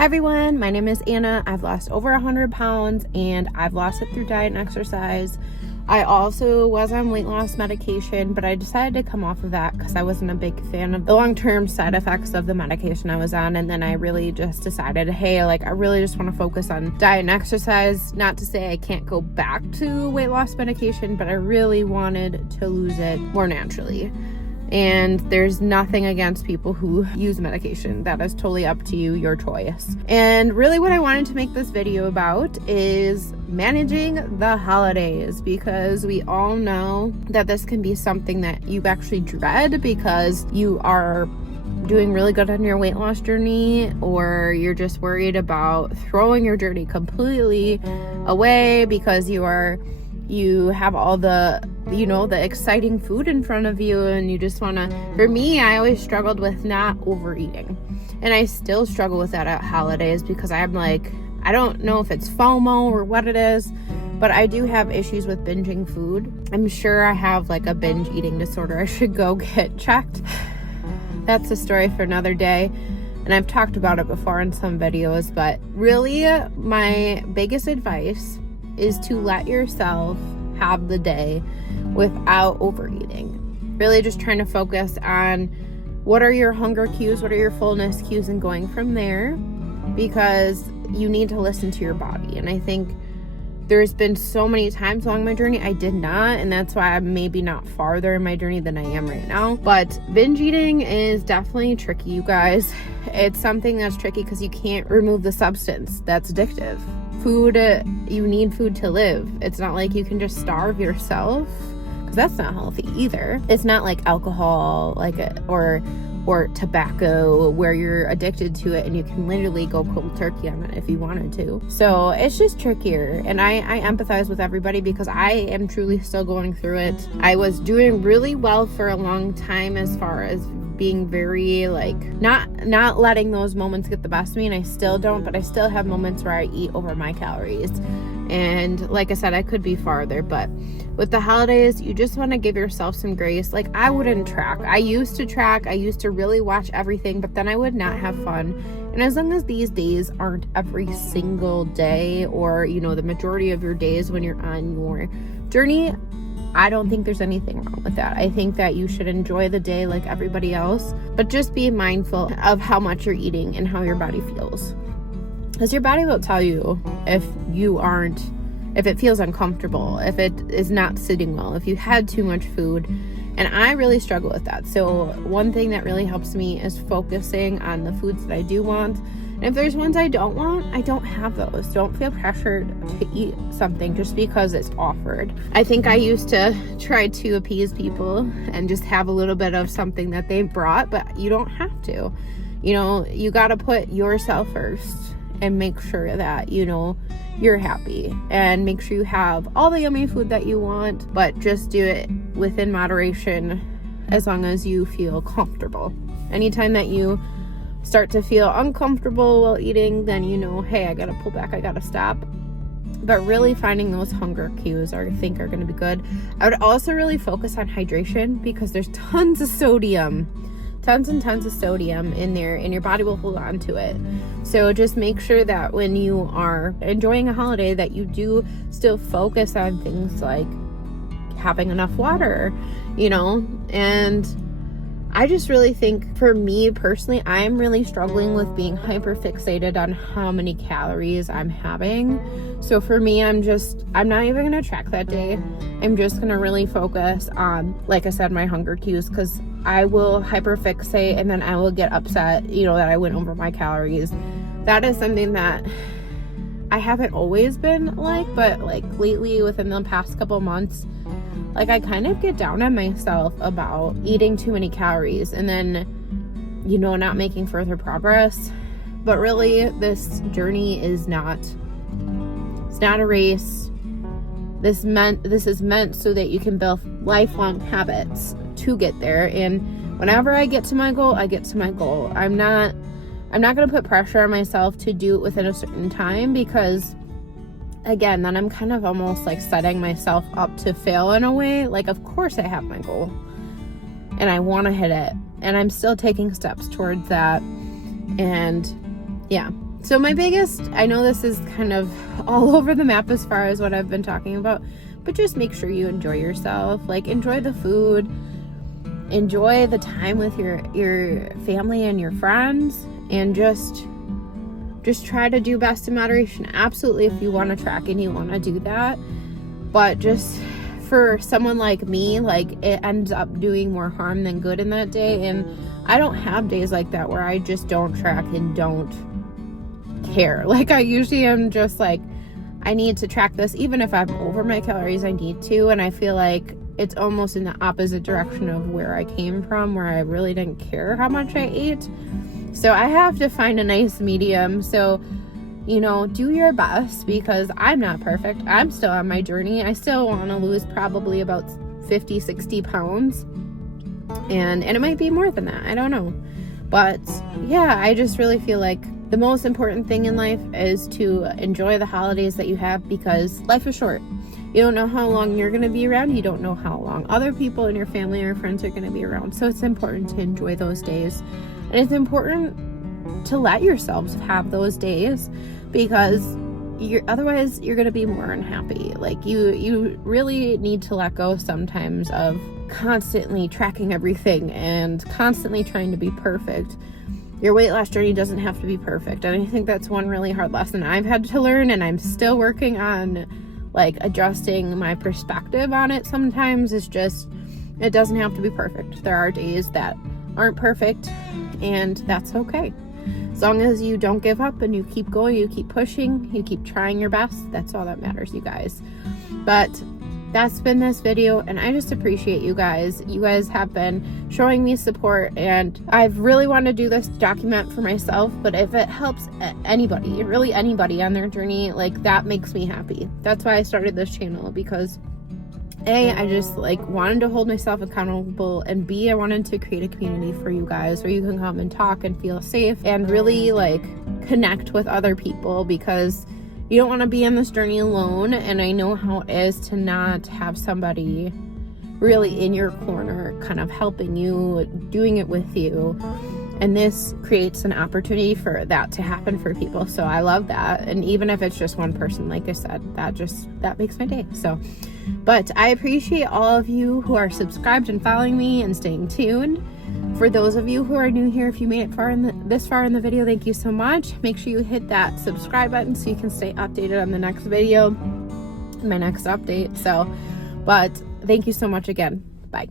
Hi everyone, my name is Anna. I've lost over 100 pounds and I've lost it through diet and exercise. I also was on weight loss medication, but I decided to come off of that because I wasn't a big fan of the long-term side effects of the medication I was on. And then I really just decided, hey, I really just want to focus on diet and exercise. Not to say I can't go back to weight loss medication, but I really wanted to lose it more naturally. And there's nothing against people who use medication. That is totally up to you, your choice. And really what I wanted to make this video about is managing the holidays, because we all know that this can be something that you actually dread because you are doing really good on your weight loss journey, or you're just worried about throwing your journey completely away because you have all the exciting food in front of you, and you just want to. For me, I always struggled with not overeating, and I still struggle with that at holidays because I'm like, I don't know if it's FOMO or what it is, but I do have issues with binging food. I'm sure I have a binge eating disorder. I should go get checked. That's a story for another day, and I've talked about it before in some videos, but really my biggest advice is to let yourself have the day without overeating. Really just trying to focus on what are your hunger cues, what are your fullness cues, and going from there, because you need to listen to your body. And I think there's been so many times along my journey I did not, and that's why I'm maybe not farther in my journey than I am right now. But binge eating is definitely tricky, you guys. It's something that's tricky because you can't remove the substance that's addictive. Food, you need food to live. It's not like you can just starve yourself, because that's not healthy either. It's not like alcohol, or tobacco, where you're addicted to it and you can literally go cold turkey on it if you wanted to. So it's just trickier, and I empathize with everybody because I am truly still going through it. I was doing really well for a long time as far as being very not letting those moments get the best of me, and I still don't, but I still have moments where I eat over my calories. And like I said, I could be farther, but with the holidays, you just want to give yourself some grace. I wouldn't track. I used to really watch everything, but then I would not have fun. And as long as these days aren't every single day, or the majority of your days when you're on your journey, I don't think there's anything wrong with that. I think that you should enjoy the day like everybody else, but just be mindful of how much you're eating and how your body feels. Because your body will tell you if it feels uncomfortable, if it is not sitting well, if you had too much food. And I really struggle with that. So one thing that really helps me is focusing on the foods that I do want. And if there's ones I don't want, I don't have those. Don't feel pressured to eat something just because it's offered. I think I used to try to appease people and just have a little bit of something that they brought, but you don't have to. You got to put yourself first and make sure that, you're happy, and make sure you have all the yummy food that you want, but just do it within moderation as long as you feel comfortable. Anytime that you start to feel uncomfortable while eating, then hey, I gotta pull back, I gotta stop. But really finding those hunger cues I think are going to be good. I would also really focus on hydration, because there's tons and tons of sodium in there, and your body will hold on to it. So just make sure that when you are enjoying a holiday, that you do still focus on things like having enough water, and I just really think, for me personally, I'm really struggling with being hyper fixated on how many calories I'm having. So for me, I'm not even going to track that day. I'm just going to really focus on, like I said, my hunger cues, because I will hyper fixate and then I will get upset, that I went over my calories. That is something that I haven't always been but lately, within the past couple months, I kind of get down on myself about eating too many calories and then, not making further progress. But really, this journey is it's not a race. This is meant so that you can build lifelong habits to get there. And whenever I get to my goal, I get to my goal. I'm not going to put pressure on myself to do it within a certain time, because again, then I'm kind of almost setting myself up to fail in a way. Of course I have my goal and I want to hit it, and I'm still taking steps towards that. And yeah, So my biggest, I know this is kind of all over the map as far as what I've been talking about, but just make sure you enjoy yourself. Like, enjoy the food, enjoy the time with your family and your friends, and just try to do best in moderation. Absolutely, if you want to track and you want to do that, but just for someone like me, like, it ends up doing more harm than good in that day. And I don't have days like that where I just don't track and don't care. Like, I usually am just like, I need to track this. Even if I'm over my calories, I need to. And I feel like it's almost in the opposite direction of where I came from, where I really didn't care how much I ate. So I have to find a nice medium. So, do your best, because I'm not perfect. I'm still on my journey. I still want to lose probably about 50, 60 pounds. And it might be more than that. I don't know. But yeah, I just really feel like the most important thing in life is to enjoy the holidays that you have, because life is short. You don't know how long you're going to be around. You don't know how long other people in your family or friends are going to be around. So it's important to enjoy those days. And it's important to let yourselves have those days, because otherwise you're going to be more unhappy. Like, you really need to let go sometimes of constantly tracking everything and constantly trying to be perfect. Your weight loss journey doesn't have to be perfect. And I think that's one really hard lesson I've had to learn, and I'm still working on, like, adjusting my perspective on it. Sometimes it's just, it doesn't have to be perfect. There are days that aren't perfect, and that's okay. As long as you don't give up and you keep going, you keep pushing, you keep trying your best, that's all that matters, you guys. But that's been this video, and I just appreciate you guys. You guys have been showing me support, and I've really wanted to do this document for myself, but if it helps anybody, really anybody on their journey, like, that makes me happy. That's why I started this channel, because A, I just, like, wanted to hold myself accountable, and B, I wanted to create a community for you guys where you can come and talk and feel safe and really, like, connect with other people, because you don't want to be on this journey alone. And I know how it is to not have somebody really in your corner kind of helping you, doing it with you. And this creates an opportunity for that to happen for people. So I love that. And even if it's just one person, like I said, that makes my day. So, but I appreciate all of you who are subscribed and following me and staying tuned. For those of you who are new here, if you made it this far in the video, thank you so much. Make sure you hit that subscribe button so you can stay updated on the next video, my next update. So, but thank you so much again. Bye.